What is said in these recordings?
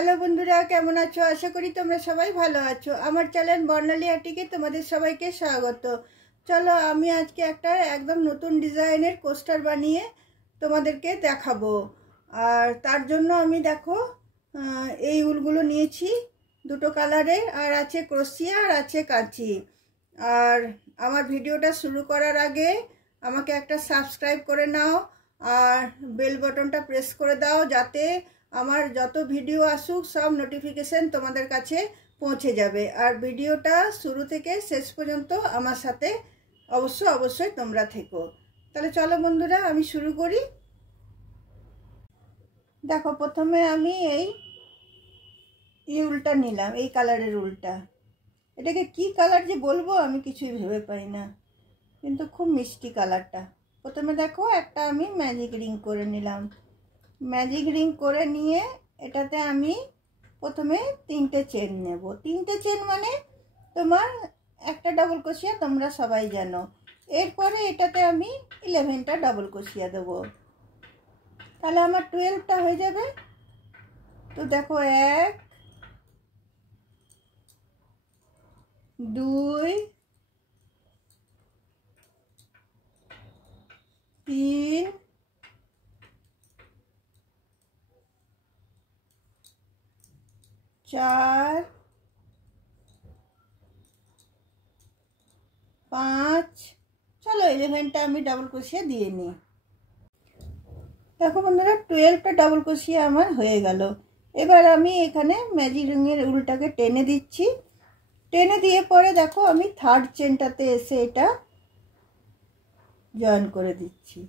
Hello বন্ধুরা, কেমন আছো? আশা করি তোমরা সবাই ভালো আছো। আমার চ্যানেল বর্ণালী আর্টিকে তোমাদের সবাইকে স্বাগত। চলো, আমি আজকে একটা একদম নতুন ডিজাইনের কোস্টার বানিয়ে তোমাদেরকে দেখাবো। আর তার জন্য আমি দেখো এই উলগুলো নিয়েছি দুটো কালারের, আর আছে ক্রোশিয়া আর আছে কাঁচি। আর আমার ভিডিওটা শুরু করার আগে আমাকে একটা সাবস্ক্রাইব করে নাও আর বেল বাটনটা প্রেস করে দাও, যাতে আমার যত ভিডিও আসুক সব নোটিফিকেশন তোমাদের কাছে পৌঁছে যাবে। আর ভিডিওটা শুরু থেকে শেষ পর্যন্ত আমার সাথে অবশ্যই তোমরা থেকো। তাহলে চলো বন্ধুরা, আমি শুরু করি। দেখো, প্রথমে আমি এই উলটা নিলাম, এই কালারের উলটা। এটাকে কি কালার যে বলবো আমি কিছুই ভেবে পাই না, কিন্তু খুব মিষ্টি কালারটা। প্রথমে দেখো একটা আমি ম্যাজিক রিং করে নিলাম। ম্যাজিক রিং করে নিয়ে এটাতে আমি প্রথমে 3টে চেন নেব। 3টে চেন মানে তোমার একটা ডাবল ক্রোশিয়া, তোমরা সবাই জানো। এরপরে এটাতে আমি 11টা ডাবল ক্রোশিয়া দেবো, তাহলে আমার 12টা হয়ে যাবে। তো দেখো, 1 2 3 4 5, চলো 11টা আমি ডাবল ক্রোশিয়া দিয়ে নিই। দেখো বন্ধুরা, 12টা ডাবল ক্রোশিয়া আমার হয়ে গেল। এবার আমি এখানে ম্যাজিক রিংয়ের উলটাকে টেনে দিচ্ছি। টেনে দিয়ে পরে দেখো আমি 3rd চেনটাতে এসে এটা জয়েন করে দিচ্ছি।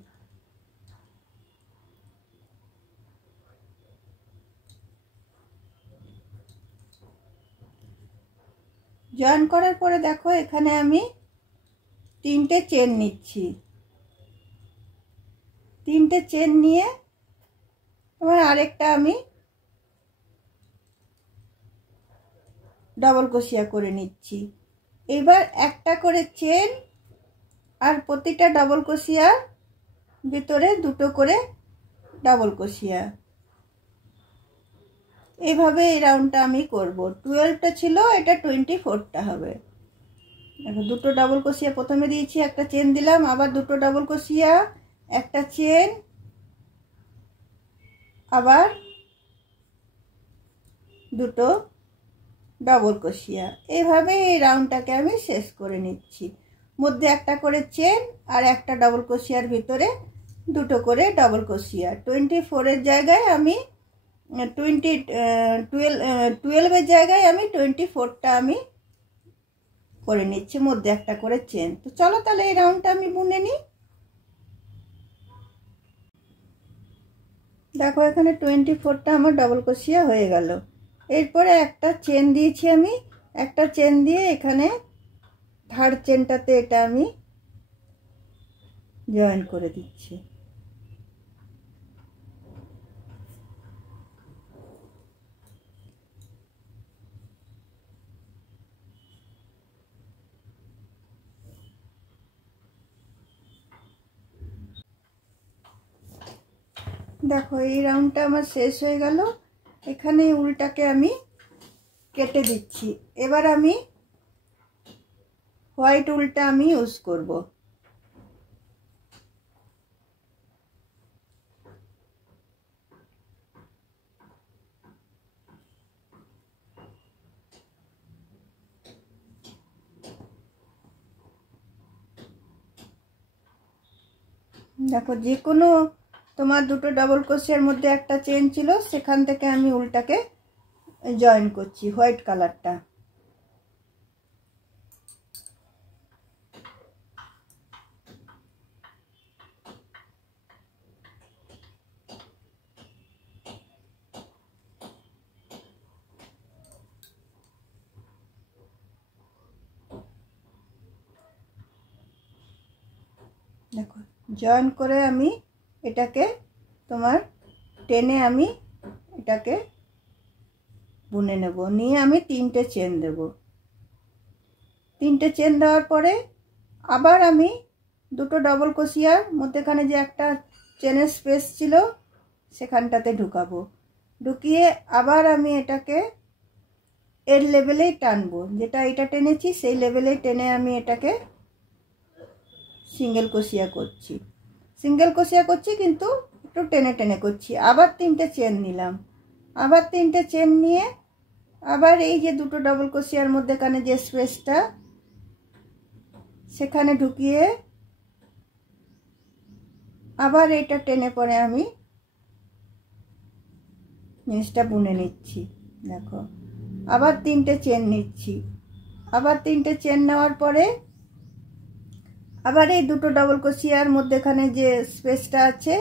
জয়েন করার পরে দেখো এখানে আমি 3টে চেন নিচ্ছি। 3টে চেন নিয়ে আমার আরেকটা আমি ডাবল ক্রোশিয়া করে নিচ্ছি। এবার একটা করে চেন, আর প্রতিটা ডাবল ক্রোশিয়ার ভিতরে 2টো করে ডাবল ক্রোশিয়া। এইভাবে এই রাউন্ডটা আমি করব। 12টা ছিল, এটা 24টা হবে। দেখো, 2টো ডাবল ক্রোশিয়া প্রথমে দিয়েছি, একটা চেন দিলাম, আবার 2টো ডাবল ক্রোশিয়া, একটা চেন, আবার 2টো ডাবল ক্রোশিয়া। এইভাবে এই রাউন্ডটাকে আমি শেষ করে নিচ্ছি। মধ্যে একটা করে চেন আর একটা ডাবল ক্রোশিয়ার ভিতরে 2টো করে ডাবল ক্রোশিয়া। 24-এর জায়গায় আমি 12-এর জায়গায় আমি 24টা আমি করে নিচ্ছি, মধ্যে একটা করে চেন। তো চলো তাহলে এই রাউন্ডটা আমি বুনে নিই। দেখো, এখানে 24টা আমার ডাবল ক্রোশিয়া হয়ে গেল। এরপরে একটা চেন দিয়েছি আমি, একটা চেন দিয়ে এখানে 3rd চেনটাতে এটা আমি জয়েন করে দিচ্ছি। দেখো, এই রাউন্ডটা আমার শেষ হয়ে গেল। এখানে উলটাকে আমি কেটে দিচ্ছি। এবার আমি হোয়াইট উলটা আমি ইউজ করব। দেখো, যে কোনো তোমার 2টো ডাবল ক্রোশিয়ার মধ্যে একটা চেন ছিল, সেখান থেকে আমি উলটাকে জয়েন করছি হোয়াইট কালারটা। দেখো, জয়েন করে আমি এটাকে তোমার টেনে আমি এটাকে বুনে নেব। নিয়ে আমি 3টে চেন দেব। 3টে চেন দেওয়ার পরে আবার আমি 2টো ডাবল ক্রোশিয়ার মধ্যেখানে যে একটা চেনের স্পেস ছিল সেখানটাতে ঢুকাবো। ঢুকিয়ে আবার আমি এটাকে এর লেভেলেই টানবো, যেটা এটা টেনেছি সেই লেভেলেই টেনে আমি এটাকে সিঙ্গেল ক্রোশিয়া করছি। সিঙ্গেল ক্রোশিয়া করছি কিন্তু একটু টেনে টেনে করছি। আবার 3টে চেন নিলাম, আবার 3টে চেন নিয়ে আবার এই যে দুটো ডবল ক্রোশিয়ার মধ্যেখানে যে স্পেসটা সেখানে ঢুকিয়ে আবার এটা টেনে পরে আমি জিনিসটা বুনে নিচ্ছি। দেখো আবার 3টে চেন নিচ্ছি, আবার 3টে চেন নেওয়ার পরে আবার এই দুটো ডবল ক্রোশিয়ার মধ্যেখানে যে স্পেসটা আছে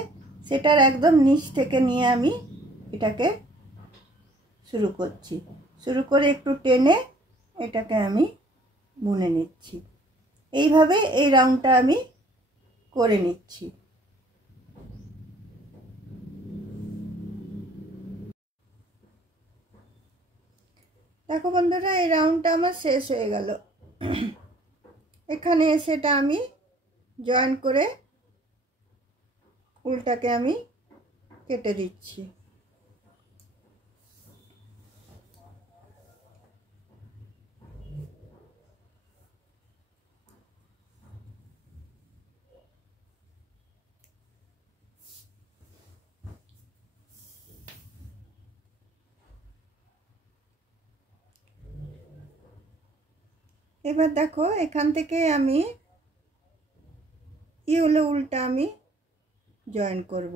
সেটার একদম নিচ থেকে নিয়ে আমি এটাকে শুরু করছি। শুরু করে একটু টেনে এটাকে আমি বুনে নিচ্ছি। এইভাবে এই রাউন্ডটা আমি করে নিচ্ছি। দেখো বন্ধুরা, এই রাউন্ডটা আমার শেষ হয়ে গেল। এখানে এসে এটা আমি জয়েন করে উল্টাকে আমি কেটে দিচ্ছি। এবার দেখো এখান থেকে আমি হলো উল্টা আমি জয়েন করব।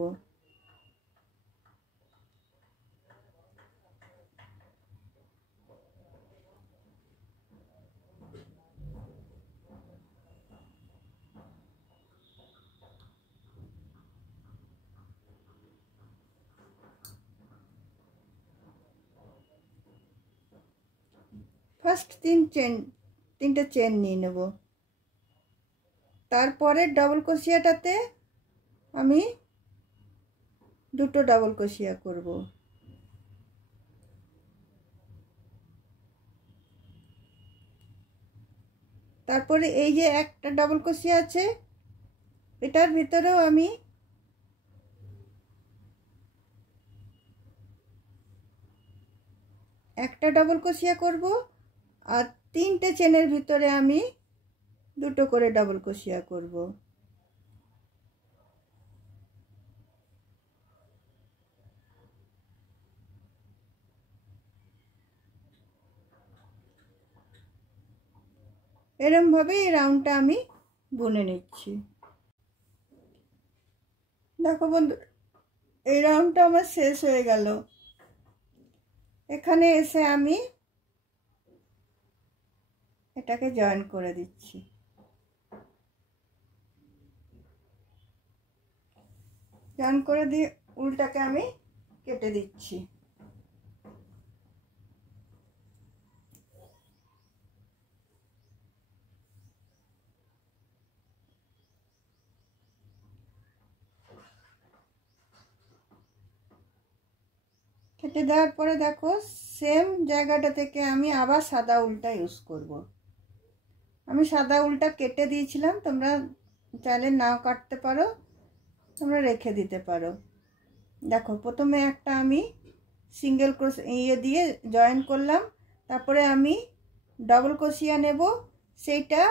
ফার্স্ট 3টে চেন নিয়ে নেব, তারপরে ডবল ক্রোশিয়াটাতে আমি দুটো ডবল ক্রোশিয়া করব। তারপরে এই যে একটা ডবল ক্রোশিয়া আছে এটার ভিতরেও আমি একটা ডবল ক্রোশিয়া করব, আর 3টে চেনের ভিতরে আমি দুটো করে ডবল ক্রোশিয়া করব। এরকম ভাবে এই রাউন্ডটা আমি বুনে নিচ্ছি। দেখো বন্ধু, এই রাউন্ডটা আমার শেষ হয়ে গেল। এখানে এসে আমি এটাকে জয়েন করে দিচ্ছি। জয়েন করে দিয়ে উল্টাকে আমি কেটে দিচ্ছি। কেটে দেওয়ার পরে দেখো সেম জায়গাটা থেকে আমি আবার সাদা উল্টা ইউজ করব। আমি সাদা উল্টা কেটে দিয়েছিলাম, তোমরা চাইলে নাও কাটতে পারো, তোমরা রেখে দিতে পারো। দেখো প্রথমে একটা আমি সিঙ্গেল ক্রোশিয়া দিয়ে জয়েন করলাম, তারপরে আমি ডবল ক্রোশিয়া নেব, সেইটা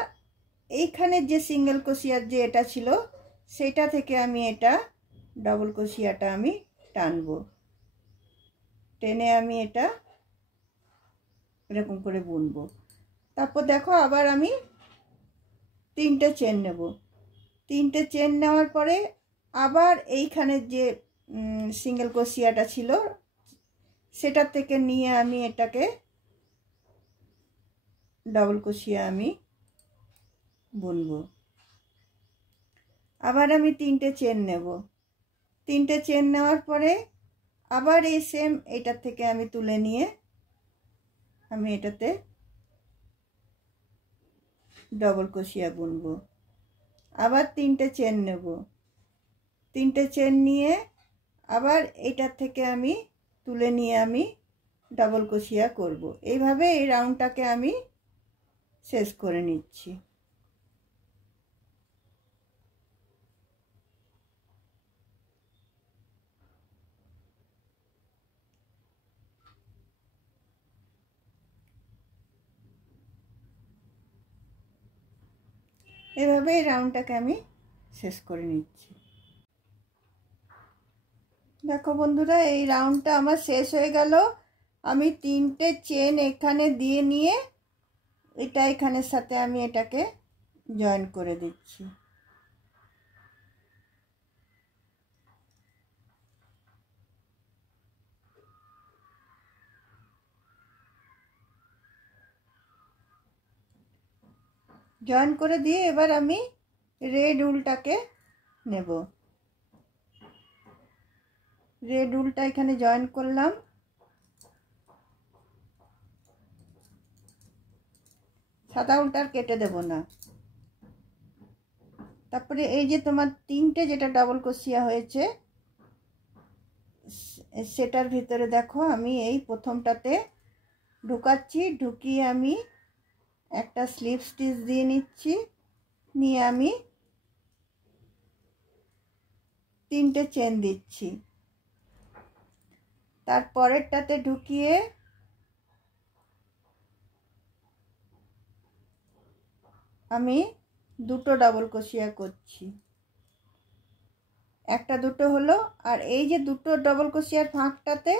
এইখানে যে সিঙ্গেল ক্রোশিয়ার যে এটা ছিল সেইটা থেকে আমি এটা ডবল ক্রোশিয়াটা আমি টানবো, টেনে আমি এটা এরকম করে বুনবো। তারপর দেখো আবার আমি 3টে চেন নেব। 3টে চেন নেওয়ার পরে আবার এইখানে যে সিঙ্গেল ক্রোশিয়াটা ছিল সেটার থেকে নিয়ে আমি এটাকে ডবল ক্রোশিয়া আমি বুনবো। আবার আমি 3টে চেন নেব। 3টে চেন নেওয়ার পরে আবার এই সেম এটার থেকে আমি তুলে নিয়ে আমি এটাতে ডবল ক্রোশিয়া বুনবো। আবার 3টে চেন নেব। 3টে চেন নিয়ে আবার এটার থেকে আমি তুলে নিয়ে আমি ডবল ক্রোশিয়া করব। এইভাবে এই রাউন্ডটাকে আমি শেষ করে নিচ্ছি। এভাবে এই রাউন্ডটাকে আমি শেষ করে নিচ্ছি। দেখো বন্ধুরা, এই রাউন্ডটা আমার শেষ হয়ে গেল। আমি 3টে চেন এখানে দিয়ে নিয়ে এটা এখানের সাথে আমি এটাকে জয়েন করে দিচ্ছি। জয়েন করে দিয়ে এবার আমি রেড উলটাকে নেব। রেড উলটা এখানে জয়েন করলাম। সাদা উলটা আর কেটে দেব না। তারপরে এই যে তোমার 3টে যেটা ডাবল ক্রোশিয়া হয়েছে সেটার ভিতরে দেখো আমি এই প্রথমটাতে ঢুকাচ্ছি, ঢুকিয়ে আমি একটা স্লিপ স্টিচ দিয়ে নিচ্ছি, নিয়ে আমি 3টে চেন দিচ্ছি। তারপরেরটাতে ঢুকিয়ে আমি 2টো ডাবল ক্রোশিয়া করছি, একটা দুটো হলো। আর এই যে 2টো ডাবল ক্রোশিয়ার ফাঁকটাতে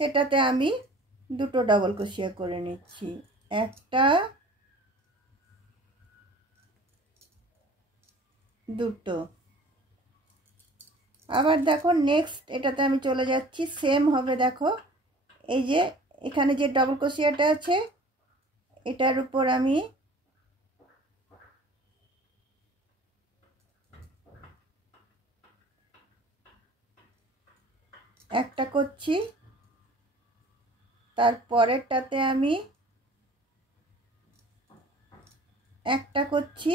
সেটাতে আমি 2টো ডাবল ক্রোশিয়া করে নিচ্ছি, একটা দুটো। আবার দেখো নেক্সট এটাতে আমি চলে যাচ্ছি, সেম হবে। দেখো এই যে এখানে যে ডাবল ক্রোশিয়াটা আছে এটার উপর আমি একটা করছি, তারপরেরটাতে আমি একটা করছি,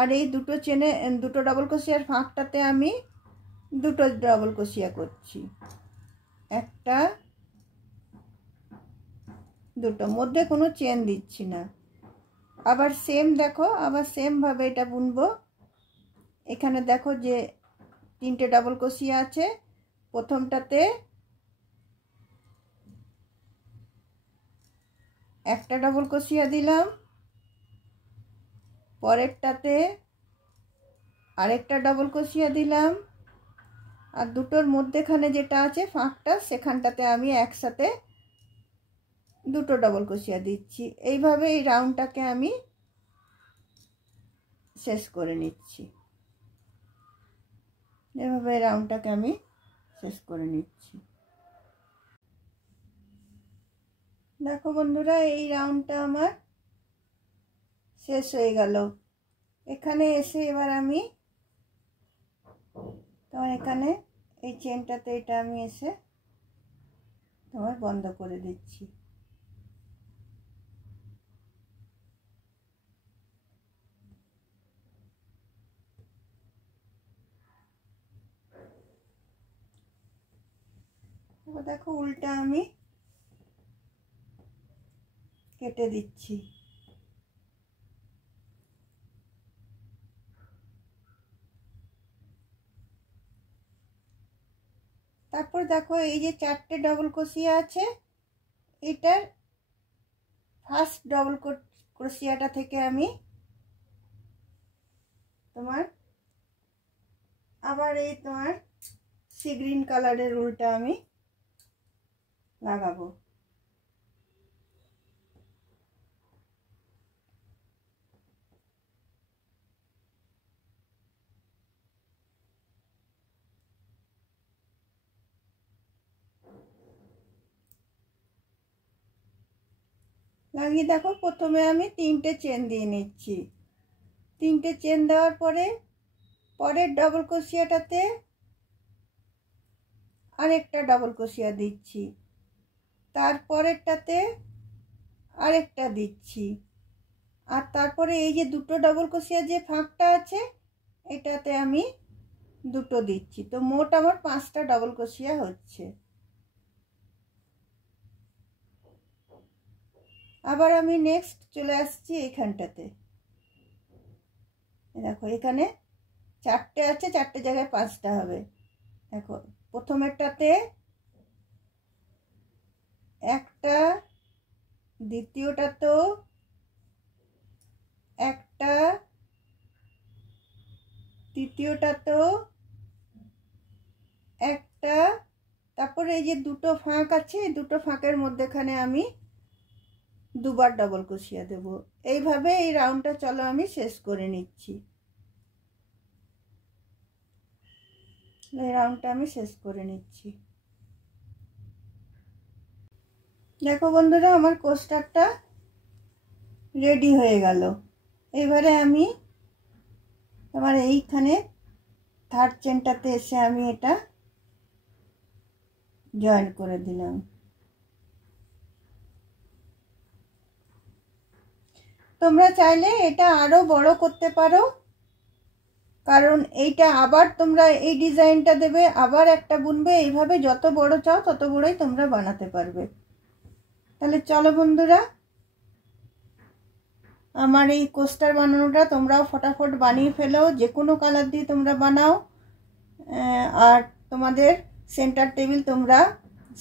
আর এই 2টো চেনে 2টো ডাবল ক্রোশিয়ার ফাঁকটাতে আমি 2টো ডাবল ক্রোশিয়া করছি, একটা দুটো, মধ্যে কোনো চেন দিচ্ছি না। আবার সেম দেখো, আবার সেম ভাবে এটা বুনবো। এখানে দেখো যে 3টে ডাবল ক্রোশিয়া আছে, প্রথমটাতে একটা ডাবল ক্রোশিয়া দিলাম, পরেরটাতে আরেকটা ডাবল ক্রোশিয়া দিলাম, আর দুটোর মধ্যেখানে যেটা আছে ফাঁকটা সেখানটাতে আমি একসাথে 2টো ডাবল ক্রোশিয়া দিচ্ছি। এইভাবে এই রাউন্ডটাকে আমি শেষ করে নিচ্ছি। এভাবে রাউন্ডটাকে আমি শেষ করে নিচ্ছি। দেখো বন্ধুরা, এই রাউন্ডটা আমার শেষ হয়ে গেল। এখানে এসে এবার আমি তোমার এখানে এই চেনটাতে এটা আমি এসে তোমার বন্ধ করে দিচ্ছি। দেখো উল্টা আমি কেটে দিচ্ছি। তারপর দেখো এই যে 4টে ডাবল ক্রোশিয়া আছে, এটার ফার্স্ট ডাবল ক্রোশিয়াটা থেকে আমি তোমার আবার এই তোমার সি গ্রিন কালারের উলটা আমি লাগাবো। লাগিয়ে দেখো প্রথমে আমি 3টে চেন দিয়ে নিচ্ছি। 3টে চেন দেওয়ার পরে পরের ডাবল ক্রোশিয়াটাতে আরেকটা ডাবল ক্রোশিয়া দিচ্ছি, তারপরেরটাতে আরেকটা দিচ্ছি, আর তারপরে এই যে 2টো ডাবল ক্রোশিয়া যে ফাঁকটা আছে এটাতে আমি 2টো দিচ্ছি। তো মোট আমার 5টা ডাবল ক্রোশিয়া হচ্ছে। আবার আমি নেক্সট চলে আসছি এইখানটাতে। দেখো এখানে 4টে আছে, 4টে জায়গায় 5টা হবে। দেখো প্রথমেরটাতে একটা, দ্বিতীয়টা তো একটা, তৃতীয়টাতেও একটা, তারপরে এই যে দুটো ফাঁক আছে, এই দুটো ফাঁকের মধ্যেখানে আমি দুবার ডবল কুশিয়া দেব। এইভাবে এই রাউন্ডটা চলো আমি শেষ করে নিচ্ছি। এই রাউন্ডটা আমি শেষ করে নিচ্ছি। দেখো বন্ধুরা, আমার কোস্টারটা রেডি হয়ে গেল। এবারে আমি আমার এইখানে থার্ড চেনটাতে এসে আমি এটা জয়েন করে দিলাম। তোমরা চাইলে এটা আরো বড় করতে পারো, কারণ এইটা আবার তোমরা এই ডিজাইনটা দেবে, আবার একটা বুনবে, এইভাবে যত বড় চাও তত বড়ই তোমরা বানাতে পারবে। তাহলে চলো বন্ধুরা, আমার এই কোস্টার বানানোটা তোমরাও ফটাফট বানিয়ে ফেলো, যে কোনো কালার দিয়ে তোমরা বানাও, আর তোমাদের সেন্টার টেবিল তোমরা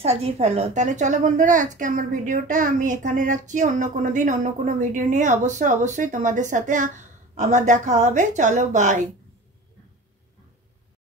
সাজিয়ে ফেলো। তাহলে চলো বন্ধুরা, আজকে আমার ভিডিওটা আমি এখানে রাখছি। অন্য কোনো দিন অন্য কোনো ভিডিও নিয়ে অবশ্যই তোমাদের সাথে আমার দেখা হবে। চলো, বাই।